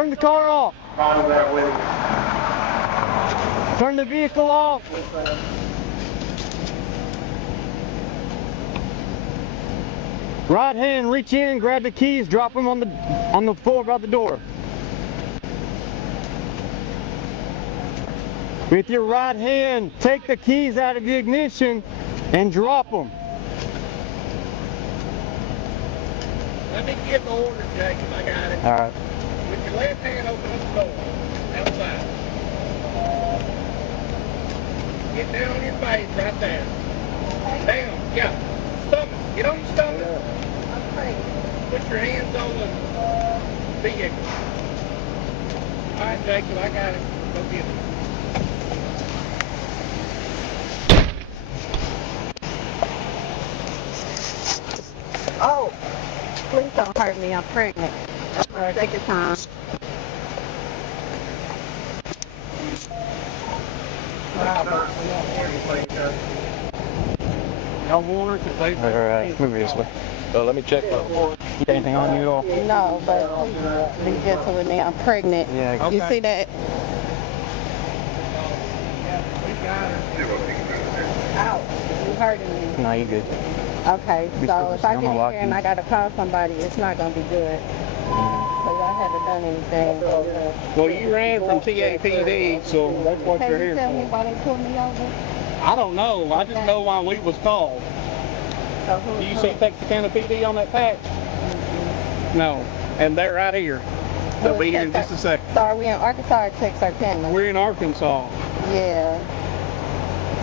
Turn the car off. Turn the vehicle off. Right hand, reach in, grab the keys, drop them on the floor by the door. With your right hand, take the keys out of the ignition and drop them. Let me get the order, Jacob. I got it. All right. With your left hand, open up the door. Outside. Get down on your face right there. Down. Yeah. Stomach. Get on your stomach. Put your hands on the vehicle. All right, Jacob. I got it. Go get it. Oh, please don't hurt me. I'm pregnant. Take your time. Y'all want her to play? Alright, move this way. Let me check. You got anything on you at all? No, but please be gentle with me. I'm pregnant. Yeah. Okay. You see that? We got her. Ow. You hurting me. No, you good. Okay, Be so still. if I I'm get in gonna here lock and you. I gotta call somebody, it's not gonna be good. Because I haven't done anything. Well, you ran from TAPD, so that's what Can you're you here tell me for. why they pulled me over? I don't know. I just know why we was called. So who? Do you see Texarkana PD on that patch? No. And they're right here. They'll be here in just a second. So are we in Arkansas or Texarkana? We're in Arkansas. Yeah.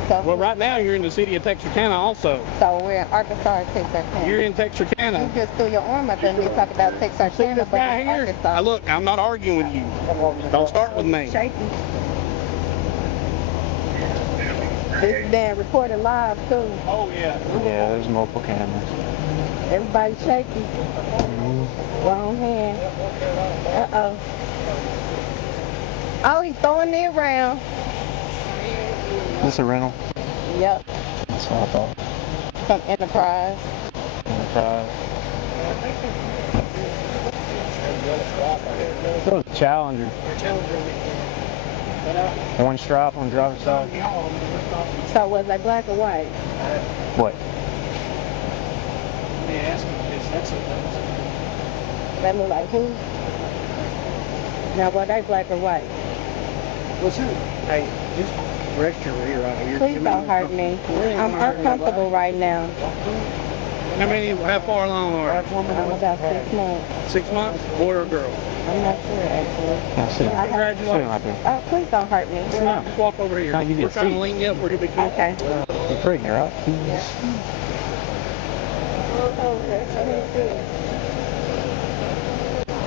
So Well, right now you're in the city of Texarkana also. So we're in Arkansas or Texarkana? You're in You Texarkana. just threw your arm up and we talk about See Texarkana, this but guy it's here? Arkansas. Look, I'm not arguing with you. Don't start with me. Shaky. This damn recorded live too. Oh, yeah. Yeah, there's multiple cameras. Everybody's shaky. Wrong hand. Uh-oh. Oh, he's throwing me around. This a rental? Yep. That's what I thought. From Enterprise. It was a Challenger. One stripe on the driver's side. So was that black or white? What? Let me ask you this. That's That look like who? Now, were they black or white? What's it? Hey, just rest your ear right here. Please don't hurt me. I'm uncomfortable right now. How far along are you? I'm about 6 months. 6 months? Boy or girl? I'm not sure, actually. Yeah, sit down. Congratulations. Sit down right there. Oh, please don't hurt me. Just walk over here. Can I give you a We're trying to seat? lean you up where you'll be comfortable. Okay. You're pregnant, right?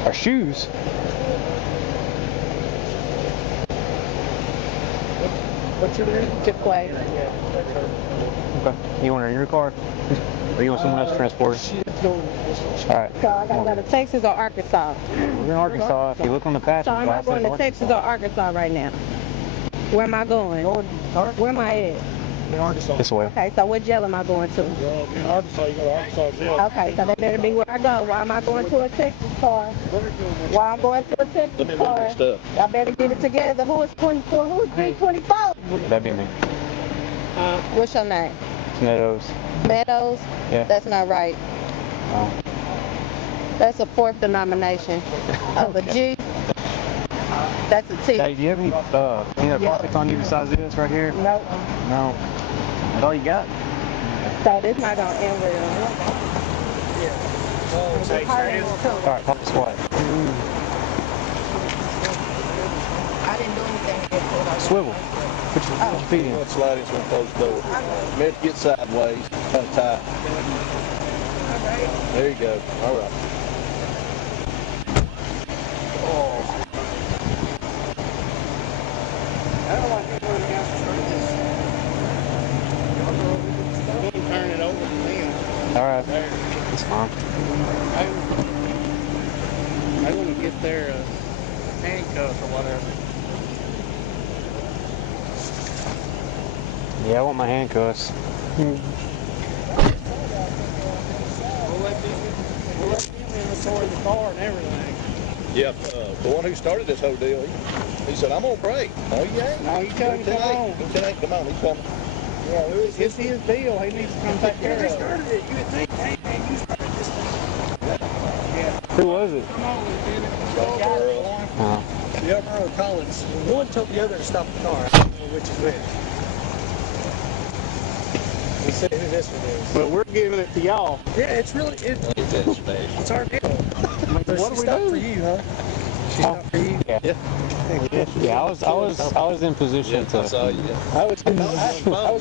Our shoes. What's your name? Chick-fil-A. Okay. You want her in your car? Or you want someone else to transport her? Alright. So I gotta go to Texas or Arkansas? We're in Arkansas. If you look on the passenger So am I glass, going there's to Texas or Arkansas right now? Where am I going? Where am I at? In Arkansas. This way. Okay, so what jail am I going to? Well, in Arkansas, you go to Arkansas jail. Okay, so that better be where I go. Why am I going to a Texas car? Why I'm going to a Texas car? Y'all better get it together. Who is 24? Who's G24? That'd be me. What's your name? Meadows. Meadows? Yeah. That's not right. Oh. That's a fourth denomination of a G. That's a T. Hey, do you have any pockets on you besides this right here? Nope. No. That's all you got? So this not gonna end well. Alright, pop this way. I didn't do anything to get pulled over. Swivel. Put your feet in. Slide into a closed door. Maybe get sideways, kind of tight. There you go. All right. I don't like people in the house to turn it over to them. Alright. There. That's fine. I want to get their handcuffs or whatever. Yeah, I want my handcuffs. We'll let them in the car and everything. Yeah, the one who started this whole deal, he said, I'm on break. No, you ain't. No, you tell him to come on. He said, come on, he's coming. Yeah, it's his deal. He needs to come take care of it. started it. You would think, hey man, you started this thing. Who was it? Come on, Lieutenant. Yarborough or Collins. One told the other to stop the car. I don't know which is which. We said who this one is. But we're giving it to y'all. Yeah, it's really, it's our deal. So What do she we stopped do? for you, huh? She stopped for you? Yeah. Yeah, I was in position I to. saw you. I was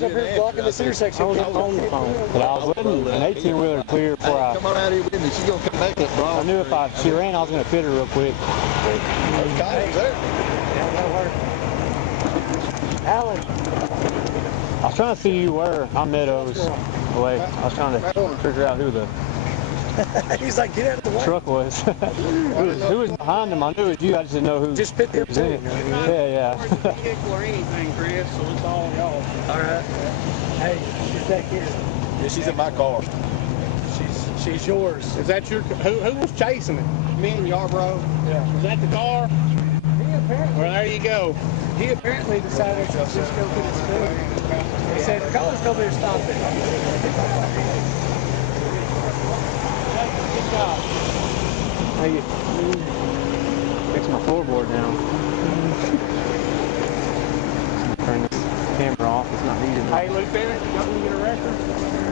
up here blocking this intersection. I was on the phone, but I was letting an 18-wheeler clear before Come on out here with me. She's going to come back up, I bro. knew if she ran, I was going to fit her real quick. Collins there. Yeah, that'll work. Alan, I was trying to see who you were. I'm Meadows away. I was trying to figure out who the he's like, get out of the way. truck was. who was behind him? I knew it was you. I just didn't know who Just fit there was in it. too. Yeah. Vehicle or anything, Chris, so it's all y'all. All right. Hey, she's back here. Yeah, she's in my car. She's yours. Is that your, who was chasing it? Me and Yarborough? Yeah. Was that the car? He apparently, Well, there you go. decided to just go to the school. He said, Collins told me to stop it. Good job. Hey, fix my floorboard now. Turn this camera off. It's not needed. Hey, Lieutenant, you want me to get a record?